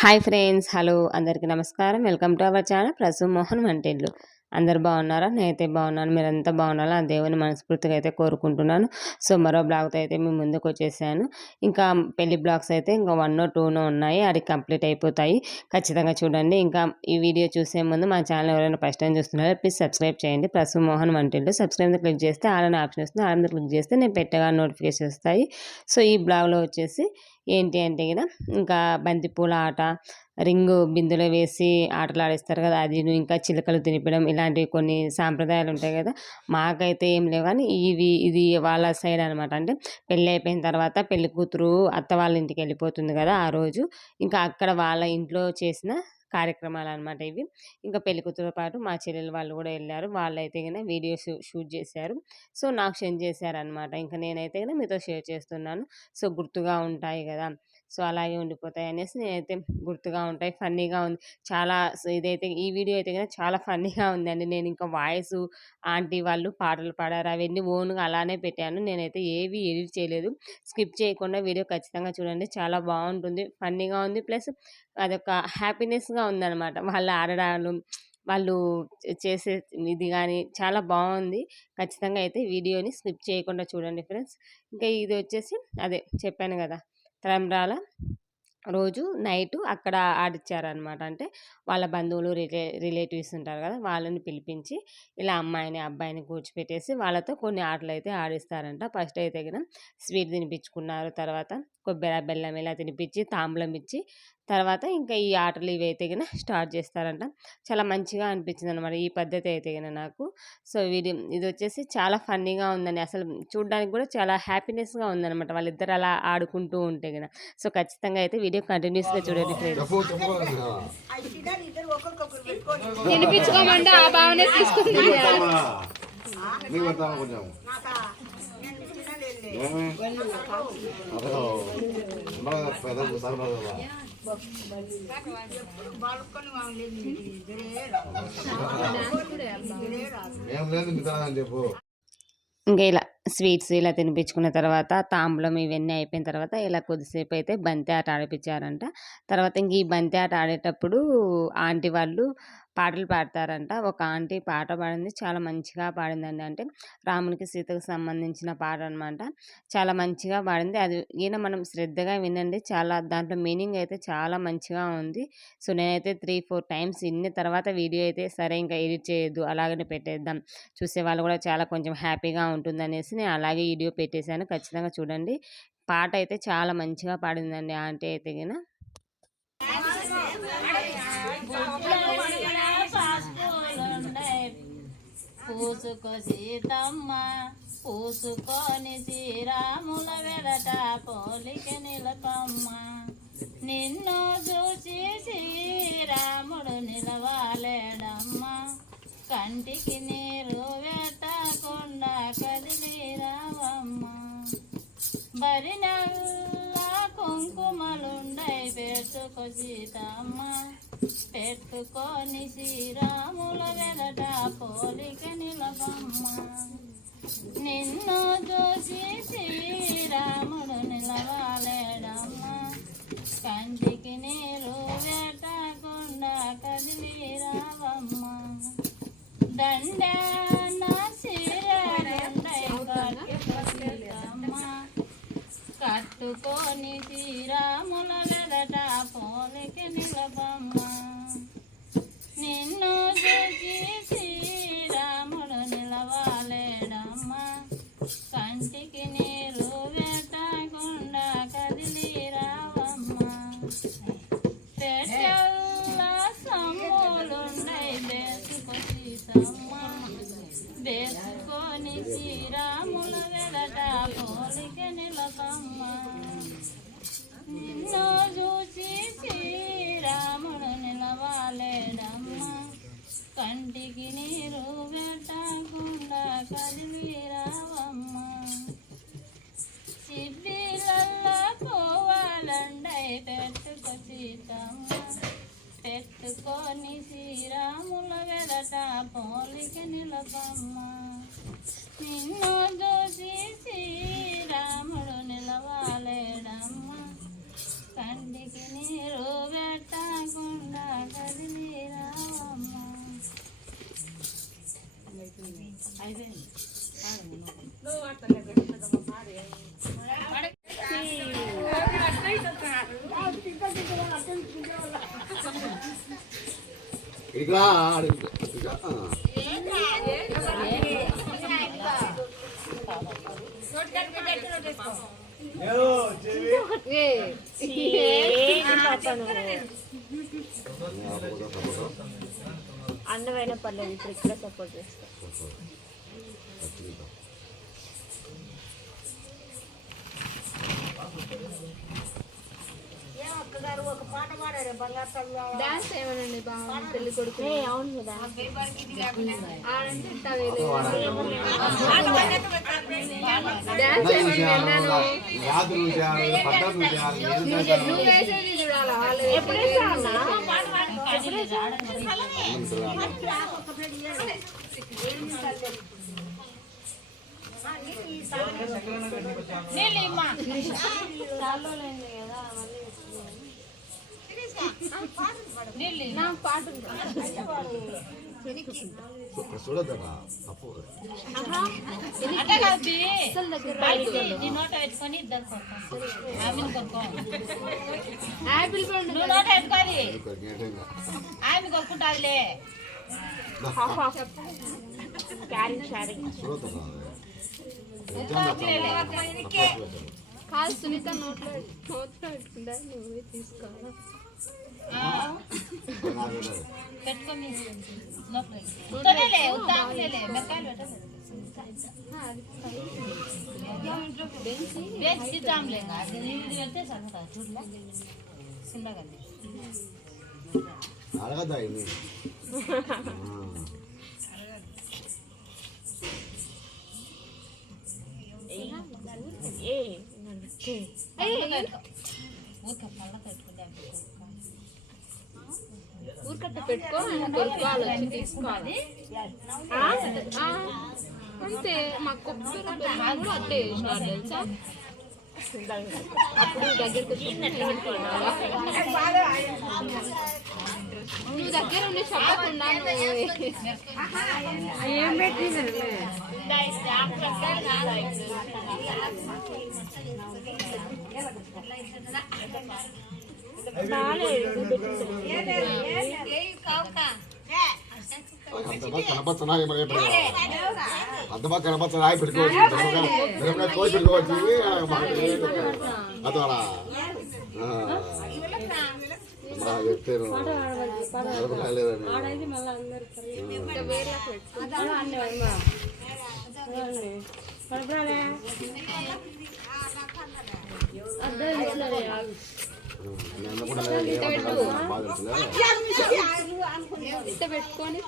Hi friends, hello అందరికీ నమస్కారం. Welcome to our channel Prasu Mohan వంటిల్లు. అందరు బాగున్నారా? నేనైతే బాగున్నాను. మీరంతా బాగున్నారా? ఆ దేవుని మనస్ఫూర్తిగా అయితే కోరుకుంటున్నాను. సో మరో బ్లాగ్తో అయితే మేము ముందుకు వచ్చేసాను. ఇంకా పెళ్లి బ్లాగ్స్ అయితే ఇంకా 1 or 2 ఉన్నాయి. అది కంప్లీట్ అయిపోతాయి. ఖచ్చితంగా చూడండి. ఇంకా ఈ వీడియో చూసే ముందు మా ఛానల్ ఎవరైనా ఫస్ట్ టైం చూస్తున్నారో ప్లీజ్ సబ్స్క్రైబ్ చేయండి. ప్రసు మోహన్ వంటిల్లు సబ్స్క్రైబ్ క్లిక్ చేస్తే ఆల్ అనే ఆప్షన్ వస్తుంది. ఆల్ క్లిక్ చేస్తే నేను పెట్టగా నోటిఫికేషన్ వస్తాయి. సో ఈ బ్లాగ్లో వచ్చేసి ఏంటి అంటే కదా, ఇంకా బంతిపూల ఆట, రింగు బిందులో వేసి ఆటలు ఆడిస్తారు కదా, అది ఇంకా చిలకలు తినిపడం, ఇలాంటివి కొన్ని సాంప్రదాయాలు ఉంటాయి కదా. మాకైతే ఏం లేవు, కానీ ఇది వాళ్ళ సైడ్ అనమాట. అంటే పెళ్ళి అయిపోయిన తర్వాత పెళ్లి కూతురు అత్త వాళ్ళ ఇంటికి వెళ్ళిపోతుంది కదా, ఆ రోజు ఇంకా అక్కడ వాళ్ళ ఇంట్లో చేసిన కార్యక్రమాలు అనమాట ఇవి. ఇంకా పెళ్లి కూతురుతో పాటు మా చెల్లెలు వాళ్ళు కూడా వెళ్ళారు. వాళ్ళైతే కనుక వీడియోస్ షూట్ చేశారు. సో నాకు సెండ్ చేశారనమాట. ఇంకా నేనైతే కనుక మీతో షేర్ చేస్తున్నాను. సో గుర్తుగా ఉంటాయి కదా, సో అలాగే ఉండిపోతాయి అనేసి నేనైతే గుర్తుగా ఉంటాయి. ఫన్నీగా ఉంది చాలా. ఇదైతే ఈ వీడియో అయితే కనుక చాలా ఫన్నీగా ఉందండి. నేను ఇంకా వాయిస్ ఆంటీ వాళ్ళు పాటలు పాడారు అవన్నీ ఓన్గా అలానే పెట్టాను. నేనైతే ఏవి ఎడిట్ చేయలేదు. స్కిప్ చేయకుండా వీడియో ఖచ్చితంగా చూడండి. చాలా బాగుంటుంది, ఫన్నీగా ఉంది, ప్లస్ అదొక హ్యాపీనెస్గా ఉందన్నమాట. వాళ్ళు ఆడడాలు, వాళ్ళు చేసే ఇది కానీ చాలా బాగుంది. ఖచ్చితంగా అయితే వీడియోని స్కిప్ చేయకుండా చూడండి ఫ్రెండ్స్. ఇంకా ఇది వచ్చేసి అదే చెప్పాను కదా, తలంబ్రాల రోజు నైటు అక్కడ ఆడిచ్చారనమాట. అంటే వాళ్ళ బంధువులు రిలేటివ్స్ ఉంటారు కదా, వాళ్ళని పిలిపించి ఇలా అమ్మాయిని అబ్బాయిని కూర్చోపెట్టేసి వాళ్ళతో కొన్ని ఆటలు అయితే ఆడిస్తారంట. ఫస్ట్ అయితే గిన స్వీట్ తినిపించుకున్నారు. తర్వాత కొబ్బరి బెల్లం ఇలా తినిపించి తాంబూలం ఇచ్చి తర్వాత ఇంకా ఈ ఆటలు ఇవైతే గిన స్టార్ట్ చేస్తారంట. చాలా మంచిగా అనిపించింది అనమాట ఈ పద్ధతి అయితే గిన నాకు. సో ఇది వచ్చేసి చాలా ఫన్నీగా ఉందని, అసలు చూడడానికి కూడా చాలా హ్యాపీనెస్గా ఉందన్నమాట వాళ్ళిద్దరు అలా ఆడుకుంటూ ఉంటే గిన. సో ఖచ్చితంగా అయితే వీడియో కంటిన్యూస్గా చూడండి ఫ్రెండ్స్. తినిపించుకోమంటే ఆ భావనే తీసుకుంది. ఇంకా ఇలా స్వీట్స్ ఇలా తినిపించుకున్న తర్వాత తాంబూలం ఇవన్నీ అయిపోయిన తర్వాత ఇలా కొద్దిసేపు అయితే బంతి ఆట ఆడిపించారంట. తర్వాత ఇంక ఈ బంతి ఆట ఆడేటప్పుడు ఆంటీ వాళ్ళు పాటలు పాడతారంట. ఒక ఆంటీ పాట పాడింది, చాలా మంచిగా పాడిందండి. అంటే రామునికి సీతకు సంబంధించిన పాట అనమాట. చాలా మంచిగా పాడింది. అది మనం శ్రద్ధగా వినండి, చాలా దాంట్లో మీనింగ్ అయితే చాలా మంచిగా ఉంది. సో నేనైతే 3-4 టైమ్స్ విన్న తర్వాత వీడియో అయితే సరే ఇంకా ఎడిట్ చేయొద్దు అలాగనే పెట్టేద్దాం, చూసే వాళ్ళు కూడా చాలా కొంచెం హ్యాపీగా ఉంటుందనేసి నేను అలాగే వీడియో పెట్టేశాను. ఖచ్చితంగా చూడండి. పాట అయితే చాలా మంచిగా పాడిందండి ఆంటీ అయితే గిన. పూసుకో సీతమ్మ పూసుకొని శ్రీరాముల వెడట పోలిక నిలపమ్మ, నిన్ను చూసి శ్రీరాముడు నిలవాలేడమ్మ, కంటికి నీరు పెట్టకుండా కదిలి రావమ్మ, బరినల్ల కుంకుమలుండై పెట్టుకో సీతమ్మ, పెట్టుకొని శ్రీరాముల వెడట పోలిక నిలబమ్మ, నిన్ను చూసి శ్రీరాముడు నిలవాలేడమ్మ, కంటికి నీరు పెట్టకుండా కదిలి రావమ్మ, దండాన సీరలుండై కట్టుకోసీతమ్మ, కట్టుకొని శ్రీరాముల వెడట పోలిక నిలబమ్మ, నిన్ను చూసి శ్రీరాముడు నిలవాలేడమ్మ, కంటికి నీరు పెట్టకుండా కదిలి రావమ్మ, పెట్టెల్ల సమ్ములుండై బేసుకో సీతమ్మ, బేసుకొని శ్రీరాముల వెడట పోలిక నిలబమ్మ, నిన్ను చూసి శ్రీరాముడు నిలవాలేడమ్మ, కంటికి నీరు పెట్టకుండా కదిలి రావమ్మ, సిబ్బిలల్లా పోవాలండై పెట్టుకో సీతమ్మ, పెట్టుకొని శ్రీరాముల వెడట పోలిక నిలబమ్మ, నిన్ను చూసి శ్రీరాముడు నిలవాలేడమ్మ, కంటికి నీరు పెట్ట అయిపోయింది. ఇట్లా అందమైన పర్లేదు ఇప్పుడు ఇక్కడ సపోర్ట్ చేస్తా. డాన్స్ ఏమనండి బాగా పెళ్లి కొడుకు అవును కదా డాన్స్ నువ్వు వేసేది చూడాలా వాళ్ళు పాటు చూడదా తప్పు అంటే కాదు నీ నోట పెట్టుకొని ఇద్దరు కొనుక్కో యాపిల్ పండు నువ్వు నోట పెట్టుకోవాలి ఆమె కొనుక్కుంటాదిలే క్యారింగ్ షేరింగ్ చూడదా కాదు సునీత నోట్లో పెట్టుకుంటా నువ్వే తీసుకోవాలా పెట్టుకొని ఉత్తరేలే ఉత్తాకులేలే మెరకాయలు పెట్టలేదు తింటాంలే ఇది వెళ్తే సగతా చూడలే సిమ్మగండి అడగదా ఇది ఊరికట్ట పెట్టుకో కొనుక్కోవాలి వచ్చి తీసుకోవాలి అంతే మా కొబ్బరి కూడా అట్టే చేసినారు తెలుసా అప్పుడు దగ్గరికి వచ్చి నువ్వు దగ్గర ఉండి చెప్పకుండా ఏం పెట్టింది కనపడుతున్నా అంత బాగా కనపడుతున్నా పెట్టుకోవచ్చు కోసి పెట్టుకోవచ్చు అదో అలా చెప్తాను పెట్టుకొని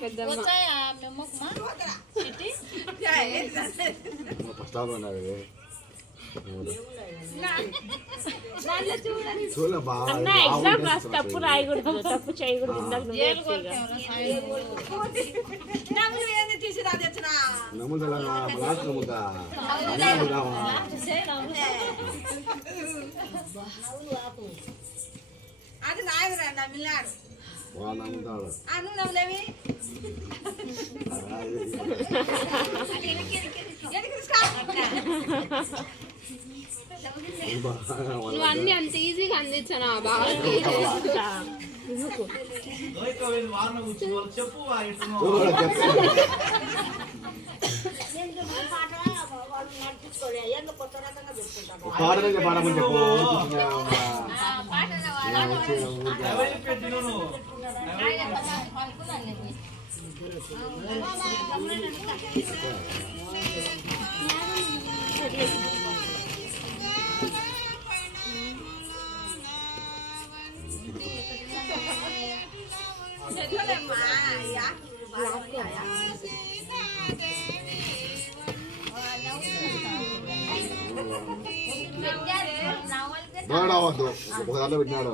పెద్దమ్మ ఎగ్జామ్ రాసి తప్పు రాయకూడదు తప్పు చేయకూడదు అది నాయకురా నమ్మిలాడు నవ్వులేవి నువ్వు అన్ని అంత ఈజీగా అందించాను బాగా పాడమని చెప్పు వద్దు ఒక దాంట్లో పెట్టినాడు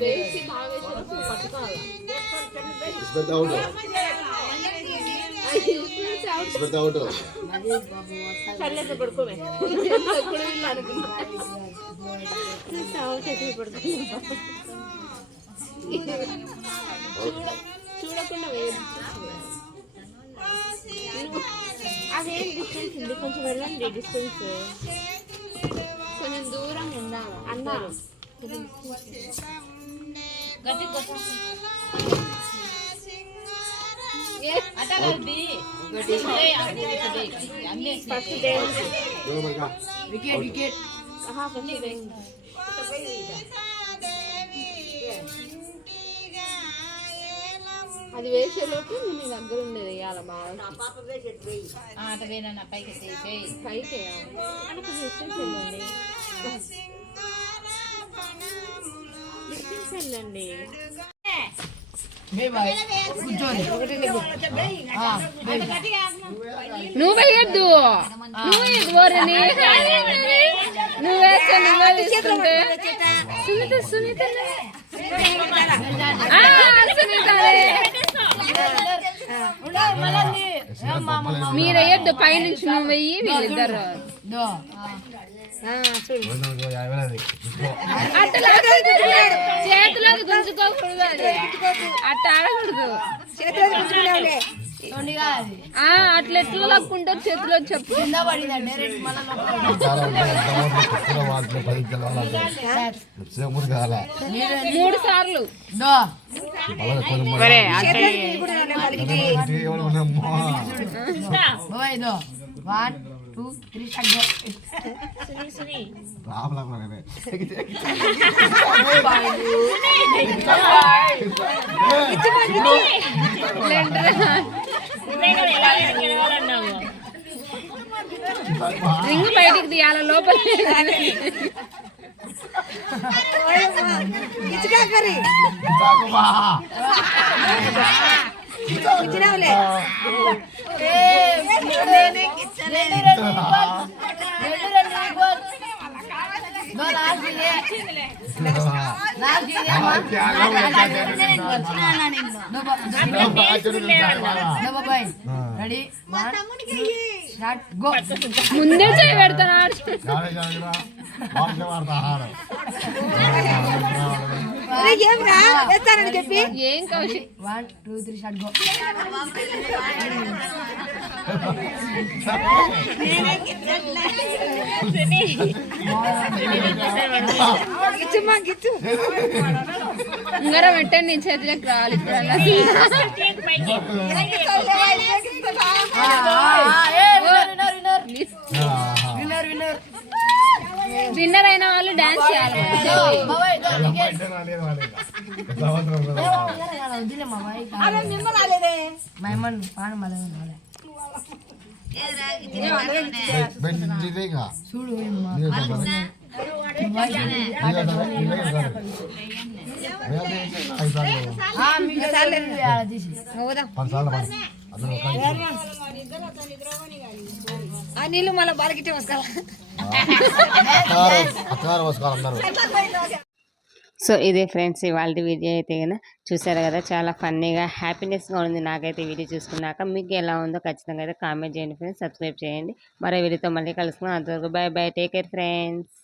వేసి బాగా వేసేటప్పుడు పట్టుకోవాలి. ఇస్పెట్ అవుట్ ఇస్పెట్ అవుట్ చల్లెట్లు పడుకోవే ఎప్పుడు అనుకున్నా చూడకుండా వేయదు. అదేం డిస్టెన్స్ ఉంది, కొంచెం వెళ్ళండి. డిస్టెన్స్ కొంచెం దూరంగా ఉండాలి అన్నా. అది వేసేలోపు నీ దగ్గర ఉండేది వేయాల బాగా పైకి డిస్టెన్స్ వెళ్ళండి. డిస్టెన్స్ వెళ్ళండి. నువ్వు వేయద్దు, నువ్వు వేస్తే నువ్వే తీసుకుంటే సునీత సునీత మీరు వేయద్దు, పైనుంచి నువ్వు వెయ్యి వీళ్ళిద్దరు చేతిలో గుంజుకోకూడదు, అది అట్ట ఆడకూడదు. అట్లా ఎట్లా లక్కుంటారు చేతిలో చెప్పు. 3 సార్లు One, two, three, go. Ring బయటికి తీయాల లోపల ముందే చేయి పెడతాడు. ఏం కౌశిక్ 1, 2, 3 షాట్ గో. ఉంగరం పెట్టండి, నేను చేతిలోకి రావాలి. విన్నర్ అయిన వాళ్ళు డాన్స్ చేయాలి. చూడు నీళ్ళు మళ్ళీ బాలకిట్టే వస్తావా? సో ఇదే ఫ్రెండ్స్ ఇవాళ వీడియో అయితే కదా చూసారు కదా, చాలా ఫన్నీగా హ్యాపీనెస్గా ఉంది నాకైతే వీడియో చూసుకున్నాక. మీకు ఎలా ఉందో ఖచ్చితంగా అయితే కామెంట్ చేయండి ఫ్రెండ్స్, సబ్స్క్రైబ్ చేయండి. మరో వీడియోతో మళ్ళీ కలుసుకున్నాం. అంతవరకు by by, take care friends.